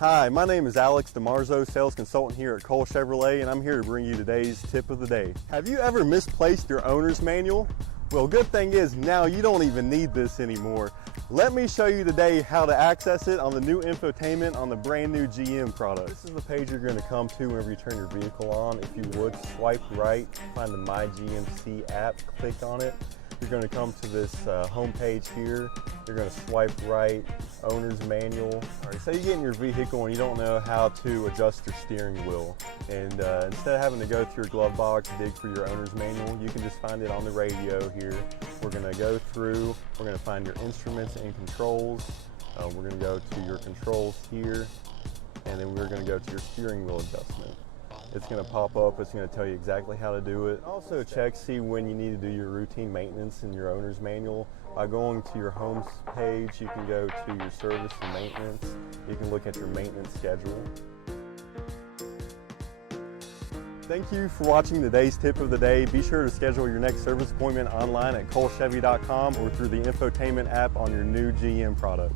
Hi, my name is Alex DiMarzo, sales consultant here at Cole Chevrolet, and I'm here to bring you today's tip of the day. Have you ever misplaced your owner's manual? Well, good thing is now you don't even need this anymore. Let me show you today how to access it on the new infotainment on the brand new GM product. This is the page you're going to come to whenever you turn your vehicle on. If you would, swipe right, find the My GMC app, click on it. You're going to come to this home page here. You're going to swipe right, owner's manual. All right, say you get in your vehicle and you don't know how to adjust your steering wheel. And instead of having to go through your glove box, dig for your owner's manual, you can just find it on the radio here. We're going to go through, we're going to find your instruments and controls. We're going to go to your controls here, and then we're going to go to your steering wheel adjustment. It's going to pop up, it's going to tell you exactly how to do it. Also check, see when you need to do your routine maintenance in your owner's manual. By going to your home page, you can go to your service and maintenance. You can look at your maintenance schedule. Thank you for watching today's tip of the day. Be sure to schedule your next service appointment online at colechevy.com or through the infotainment app on your new GM product.